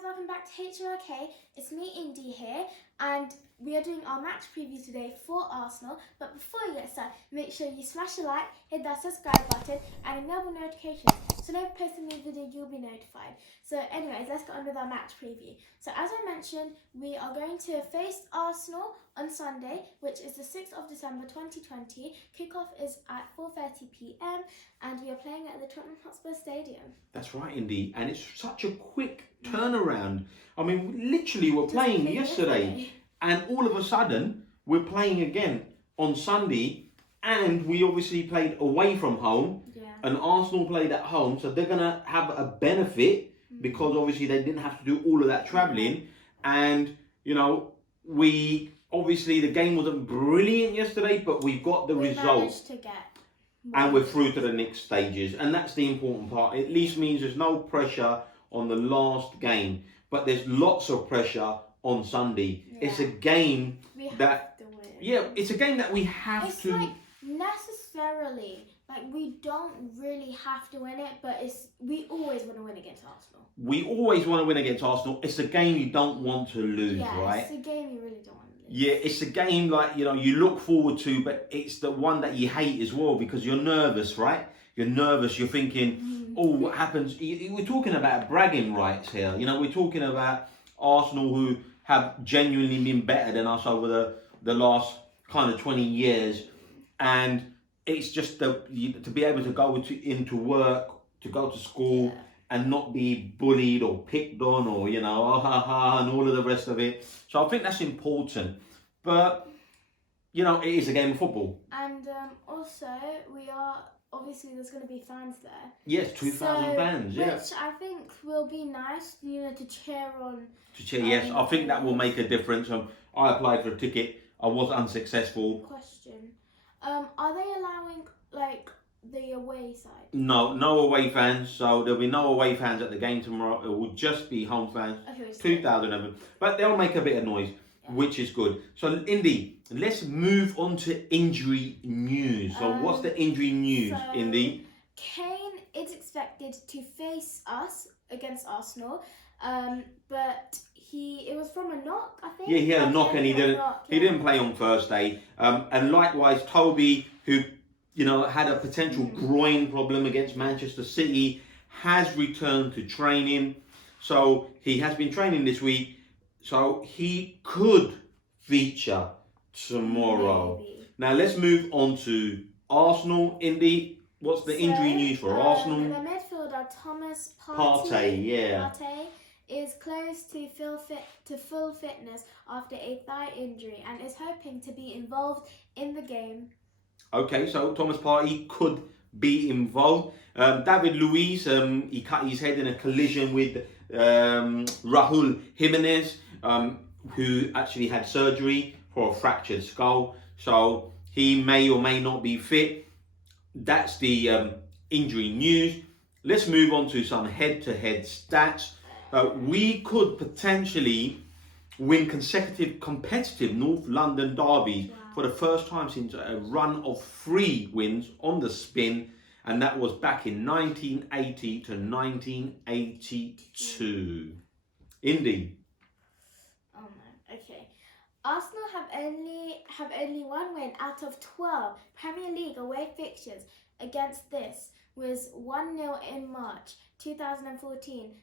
guys, welcome back to HOK. It's me, Indy, here, and we are doing our match preview today for Arsenal. But before we get started, make sure you smash a like, hit that subscribe button, and enable notifications. So when I post a new video, you'll be notified. So anyways, let's get on with our match preview. So as I mentioned, we are going to face Arsenal on Sunday, which is the 6th of December 2020. Kickoff is at 4:30 p.m. and we are playing at the Tottenham Hotspur Stadium. That's right, Indy. And it's such a quick turnaround. I mean, literally, we're playing yesterday, and all of a sudden, we're playing again on Sunday, and we obviously played away from home, and Arsenal played at home, so they're going to have a benefit because obviously they didn't have to do all of that travelling. And, you know, obviously the game wasn't brilliant yesterday, but we got the result. And we're through to the next stages. And that's the important part. It at least means there's no pressure on the last game. But there's lots of pressure on Sunday. Yeah. It's a game it's a game that we have it's to... It's like necessarily, like we don't really have to win it, but we always want to win against Arsenal. We always want to win against Arsenal. It's a game you don't want to lose, right? It's a game you really don't want to lose. Yeah, it's a game like, you know, you look forward to, but it's the one that you hate as well because you're nervous, right? You're nervous. You're thinking, oh, what happens? We're talking about bragging rights here. You know, we're talking about Arsenal who have genuinely been better than us over the last kind of 20 years. And it's just to be able to go into work, to go to school and not be bullied or picked on or, you know, oh, ha, ha, and all of the rest of it. So I think that's important. But, you know, it is a game of football. And also, obviously there's going to be fans there. Yes, 2,000 fans, yeah. Which I think will be nice, you know, to cheer on. Yes, I think that will make a difference. I applied for a ticket. I was unsuccessful. Question. Are they allowing, like, the away side? No away fans. So there'll be no away fans at the game tomorrow. It will just be home fans. Okay, 2,000 of them. But they'll make a bit of noise, which is good. So, Indy, let's move on to injury news. So what's the injury news, Indy? Kane is expected to face us against Arsenal, but it was from a knock, I think. Yeah, he had a knock and he didn't play on Thursday. And likewise, Toby, who, you know, had a potential groin problem against Manchester City, has returned to training. So he has been training this week. So he could feature tomorrow. Maybe. Now let's move on to Arsenal. Indy, what's the injury news for Arsenal? The midfielder Thomas Partey is close to full fitness after a thigh injury and is hoping to be involved in the game. Okay, so Thomas Partey could be involved. David Luiz, he cut his head in a collision with Raúl Jiménez, who actually had surgery for a fractured skull. So he may or may not be fit. That's the injury news. Let's move on to some head-to-head stats. We could potentially win consecutive competitive North London derbies for the first time since a run of 3 wins on the spin, and that was back in 1980 to 1982. Indy. Oh man, okay. Arsenal have only 1 win out of 12 Premier League away fixtures. Against this was 1-0 in March 2014.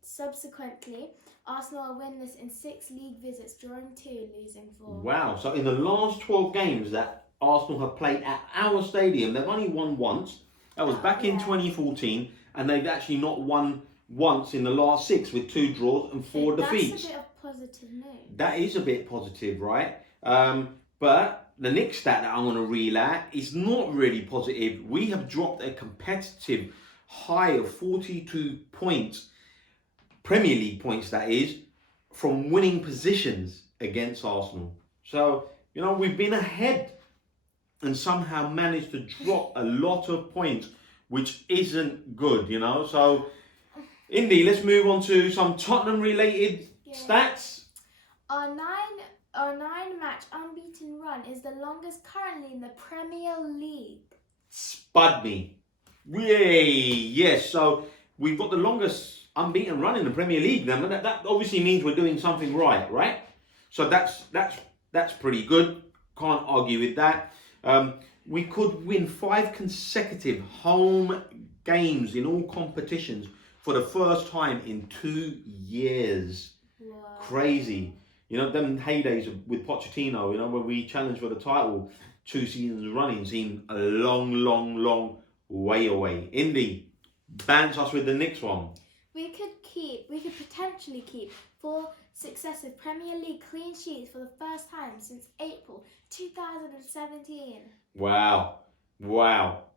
Subsequently, Arsenal are winless in 6 league visits, drawing 2, losing 4. Wow, so in the last 12 games that Arsenal have played at our stadium, they've only won once. That was back in 2014, and they've actually not won once in the last 6 with 2 draws and 4 defeats. That's a bit of positive news. That is a bit positive, right? But the next stat that I want to reel out is not really positive. We have dropped a competitive high of 42 points, Premier League points that is, from winning positions against Arsenal. So, you know, we've been ahead and somehow managed to drop a lot of points, which isn't good, you know. So, Indy, let's move on to some Tottenham related stats. Our 9-match unbeaten run is the longest currently in the Premier League. Spud me. Yay! Yes, so we've got the longest unbeaten run in the Premier League. Then that obviously means we're doing something right? So that's pretty good. Can't argue with that. We could win 5 consecutive home games in all competitions for the first time in 2 years. Wow. Crazy. You know, them heydays with Pochettino, you know, when we challenged for the title 2 seasons running, seem a long way away. Indy, bounce us with the next one. We could potentially keep 4 successive Premier League clean sheets for the first time since April 2017. Wow.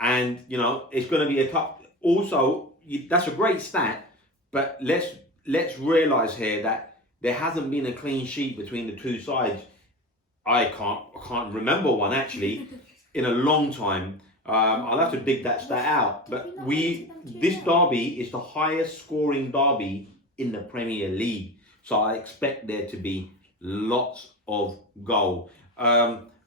And, you know, it's going to be a tough... Also, that's a great stat, but let's realise here that there hasn't been a clean sheet between the two sides. I can't remember one, actually, in a long time. I'll have to dig that stat out. But this derby is the highest scoring derby in the Premier League. So I expect there to be lots of goal.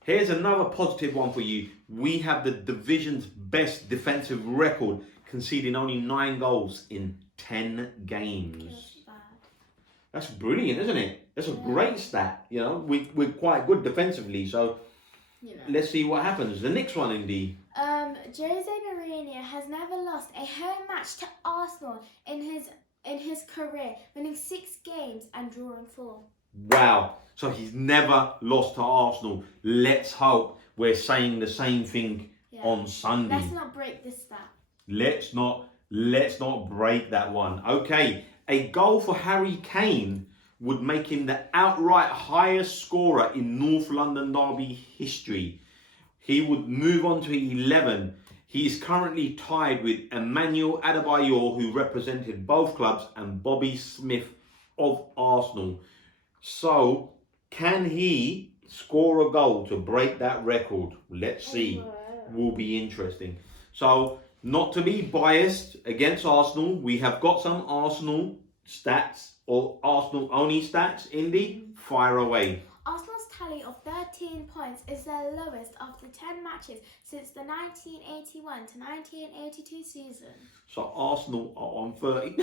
Here's another positive one for you. We have the division's best defensive record, conceding only 9 goals in 10 games. That's brilliant, isn't it? That's a great stat. You know, we're quite good defensively. So let's see what happens. The next one, Indy. Jose Mourinho has never lost a home match to Arsenal in his career, winning 6 games and drawing 4. Wow. So he's never lost to Arsenal. Let's hope we're saying the same thing on Sunday. Let's not break this stat. Let's not break that one. Okay. A goal for Harry Kane would make him the outright highest scorer in North London derby history. He would move on to 11. He is currently tied with Emmanuel Adebayor, who represented both clubs, and Bobby Smith of Arsenal. So, can he score a goal to break that record? Let's see. Will be interesting. So, not to be biased against Arsenal, we have got some Arsenal stats, or Arsenal only stats. Indy, fire away. Arsenal's tally of 13 points is their lowest after 10 matches since the 1981 to 1982 season. So Arsenal are on 30.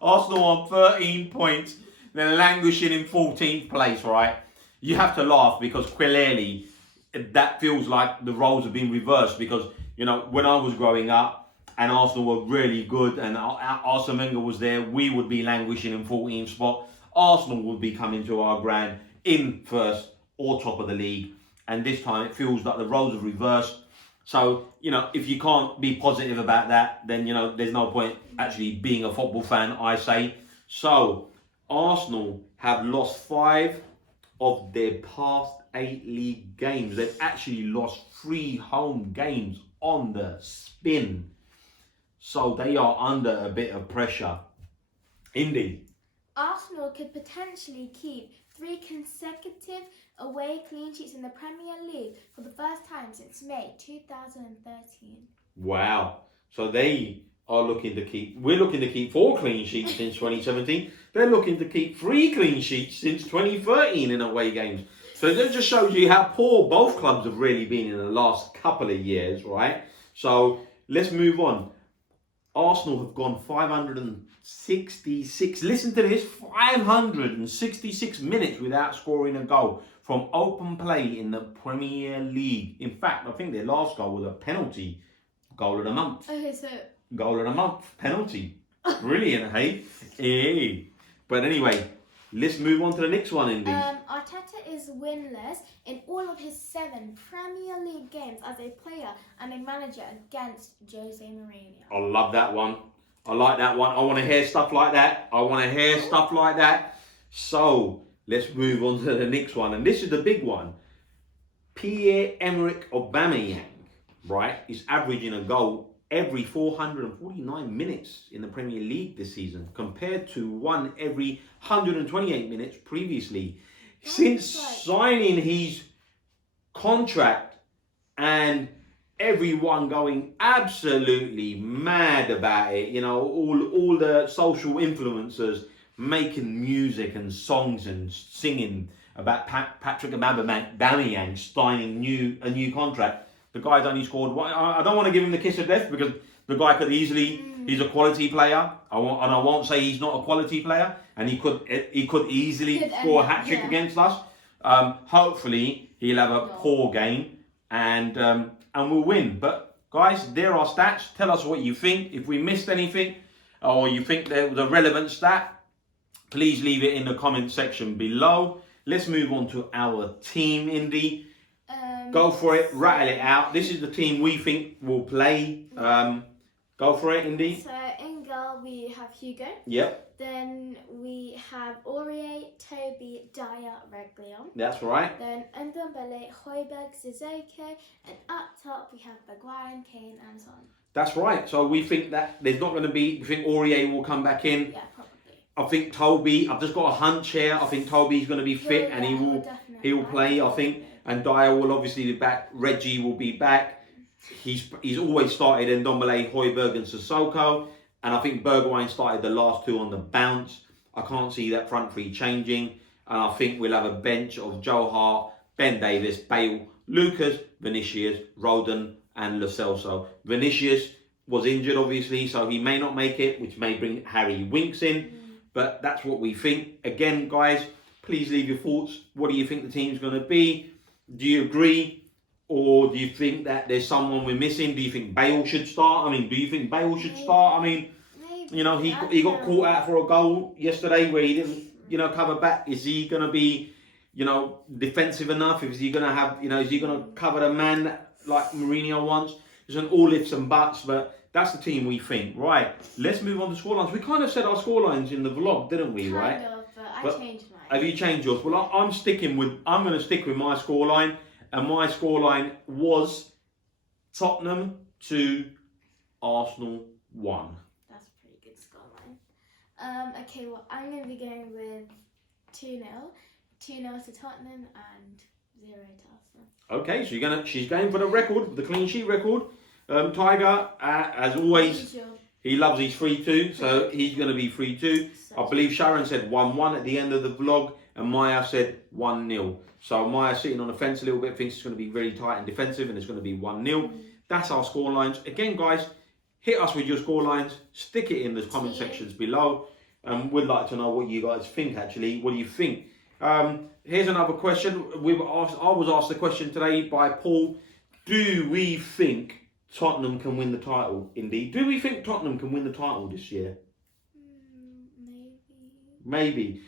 Arsenal on 13 points. They're languishing in 14th place, right? You have to laugh because clearly that feels like the roles have been reversed, because, you know, when I was growing up and Arsenal were really good and Arsene Wenger was there, we would be languishing in 14th spot. Arsenal would be coming to our ground in first or top of the league. And this time it feels like the roles have reversed. So, you know, if you can't be positive about that, then, you know, there's no point actually being a football fan, I say. So, Arsenal have lost 5 of their past 8 league games. They've actually lost 3 home games on the spin. So they are under a bit of pressure. Indy. Arsenal could potentially keep 3 consecutive away clean sheets in the Premier League for the first time since May 2013. Wow. So they are looking to keep... We're looking to keep 4 clean sheets since 2017. They're looking to keep 3 clean sheets since 2013 in away games. So that just shows you how poor both clubs have really been in the last couple of years, right? So let's move on. Arsenal have gone 566, listen to this, 566 minutes without scoring a goal from open play in the Premier League. In fact, I think their last goal was a penalty. Goal of the month. Okay, so... Goal of the month. Penalty. Brilliant, hey? Hey. But anyway, let's move on to the next one, Indy. Arteta is winless in all of his 7 Premier League games as a player and a manager against Jose Mourinho. I love that one. I like that one. I want to hear stuff like that. So, let's move on to the next one. And this is the big one. Pierre-Emerick Aubameyang, right, is averaging a goal every 449 minutes in the Premier League this season, compared to 1 every 128 minutes previously. Since signing his contract, and everyone going absolutely mad about it, you know, all the social influencers making music and songs and singing about Patrick Aubameyang signing a new contract. The guy's only scored one. I don't want to give him the kiss of death, because the guy could easily He's a quality player. I won't say he's not a quality player, and he could easily score a hat trick against us. Hopefully he'll have a poor game and we'll win. But guys, there are stats. Tell us what you think. If we missed anything or you think there was a relevant stat, please leave it in the comment section below. Let's move on to our team, Indy. Go for it, rattle it out. This is the team we think will play. Go for it, Indy. So in goal we have Hugo. Yep. Then we have Aurier, Toby, Dyer, Reguilon. That's right. Then Ndombele, Højbjerg, Sissoko, and up top we have Maguire, Kane, and Son. That's right. So we think that there's not going to be. We think Aurier will come back in. Yeah, probably. I think Toby. I've just got a hunch here. I think Toby's going to be fit and he will play. I think, and Dyer will obviously be back. Reggie will be back. He's always started Ndombele, Højbjerg, and Sissoko, and I think Bergwijn started the last two on the bounce. I can't see that front three changing, and I think we'll have a bench of Joe Hart, Ben Davies, Bale, Lucas, Vinicius, Rodon, and Lo Celso. Vinicius was injured, obviously, so he may not make it, which may bring Harry Winks in, but that's what we think. Again, guys, please leave your thoughts. What do you think the team's going to be? Do you agree? Or do you think that there's someone we're missing? Do you think Bale should start? I mean, do you think Bale should start? I mean, you know, he got caught out for a goal yesterday where he didn't, you know, cover back. Is he going to be, you know, defensive enough? Is he going to have, you know, is he going to cover the man like Mourinho wants? There's an all ifs and buts, but that's the team we think. Right, let's move on to scorelines. We kind of said our scorelines in the vlog, didn't we, right? Kind of, but I changed mine. Have you changed yours? Well, I'm going to stick with my scoreline. And my scoreline was Tottenham 2, Arsenal 1. That's a pretty good scoreline. Okay, well, I'm going to be going with 2-0. 2-0 to Tottenham and 0 to Arsenal. Okay, so she's going for the record, the clean sheet record. Tiger, as always, he loves his 3-2, so he's going to be 3-2. I believe Sharon said 1-1 at the end of the vlog, and Maya said 1-0. So Maya's sitting on the fence a little bit, thinks it's going to be very tight and defensive, and it's going to be 1-0. That's our score lines. Again, guys, hit us with your score lines. Stick it in the comment sections below. We'd like to know what you guys think, actually. What do you think? Here's another question. I was asked the question today by Paul. Do we think Tottenham can win the title, Indy? Do we think Tottenham can win the title this year? Maybe.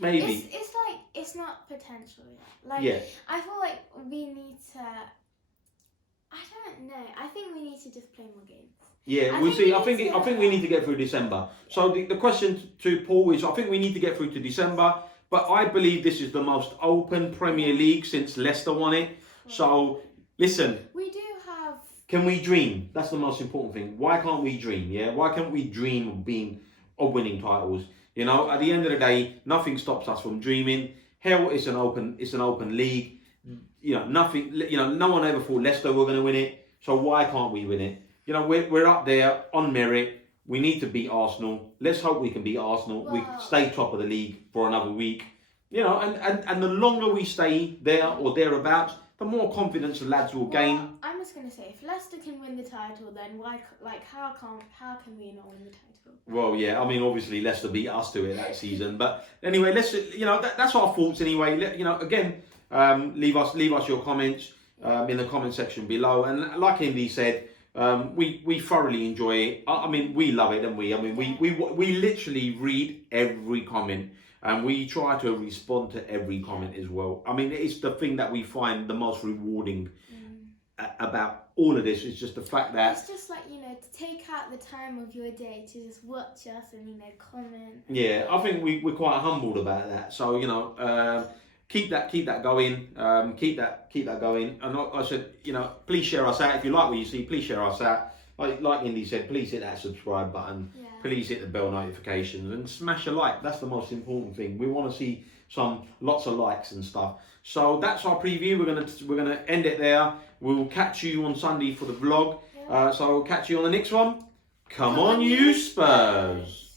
It's like, it's not potential yet. Like, I feel like we need to, I don't know, I think we need to just play more games. Yeah, we'll see. I think we need to get through December. So the question to Paul is, I think we need to get through to December, but I believe this is the most open Premier League since Leicester won it. So, listen. We do have... Can we dream? That's the most important thing. Why can't we dream, yeah? Why can't we dream of winning titles? You know, at the end of the day, nothing stops us from dreaming. Hell, it's an open league. You know, no one ever thought Leicester were going to win it. So why can't we win it? You know, we're up there on merit. We need to beat Arsenal. Let's hope we can beat Arsenal. We can stay top of the league for another week. You know, and the longer we stay there or thereabouts, the more confidence the lads will gain. I'm just going to say, if Leicester can win the title, then how can we not win the title? Well, yeah, I mean, obviously Leicester beat us to it that season, but anyway, let's, you know, that's our thoughts anyway. You know, again, leave us your comments in the comment section below, and like Indy said, we thoroughly enjoy it. I mean, we love it, don't we? I mean, we literally read every comment. And we try to respond to every comment as well. I mean, it's the thing that we find the most rewarding about all of this. It's just the fact that... It's just like, you know, to take out the time of your day to just watch us and, you know, comment. Yeah, I think we're quite humbled about that. So, you know, keep that going. Keep that going. And like I said, you know, please share us out. If you like what you see, please share us out. Like Indy said, please hit that subscribe button. Yeah. Please hit the bell notifications and smash a like. That's the most important thing. We want to see lots of likes and stuff. So that's our preview. We're gonna end it there. We'll catch you on Sunday for the vlog. Yeah. So we'll catch you on the next one. Come on, you Spurs.